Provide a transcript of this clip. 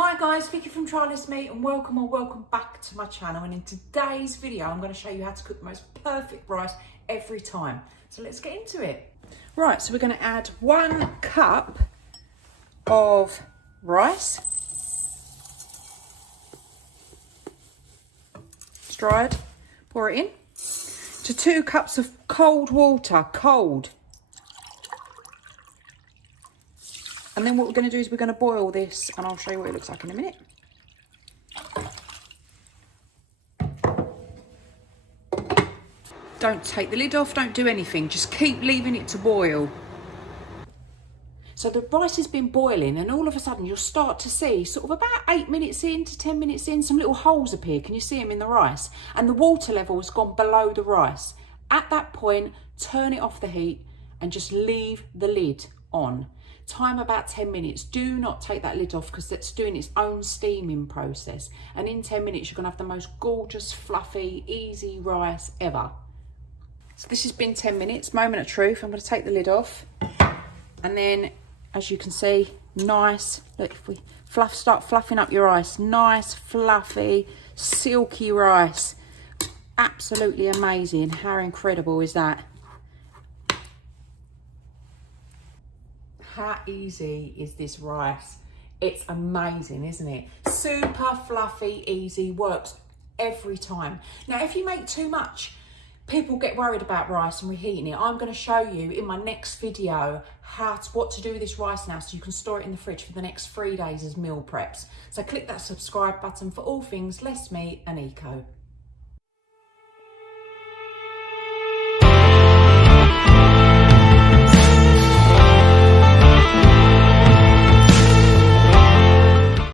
Hi guys, Vicky from Trylessmeat and welcome back to my channel. And in today's video I'm going to show you how to cook the most perfect rice every time. So let's get into it. Right, so we're going to add 1 cup of rice. It's dried. Pour it in. To 2 cups of cold water, cold. And then what we're going to do is we're going to boil this, and I'll show you what it looks like in a minute. Don't take the lid off, don't do anything, just keep leaving it to boil. So the rice has been boiling, and all of a sudden you'll start to see, sort of about 8 minutes in to 10 minutes in, some little holes appear. Can you see them in the rice? And the water level has gone below the rice. At that point, turn it off the heat and just leave the lid on. Time about 10 minutes. Do not take that lid off because it's doing its own steaming process. And in 10 minutes, you're going to have the most gorgeous, fluffy, easy rice ever. So this has been 10 minutes. Moment of truth. I'm going to take the lid off. And then, as you can see, nice. Look, if we start fluffing up your rice. Nice, fluffy, silky rice. Absolutely amazing. How incredible is that? How easy is this rice? It's amazing, isn't it? Super fluffy, easy, works every time. Now, if you make too much, people get worried about rice and reheating it. I'm going to show you in my next video what to do with this rice now so you can store it in the fridge for the next 3 days as meal preps. So click that subscribe button for all things less meat and eco.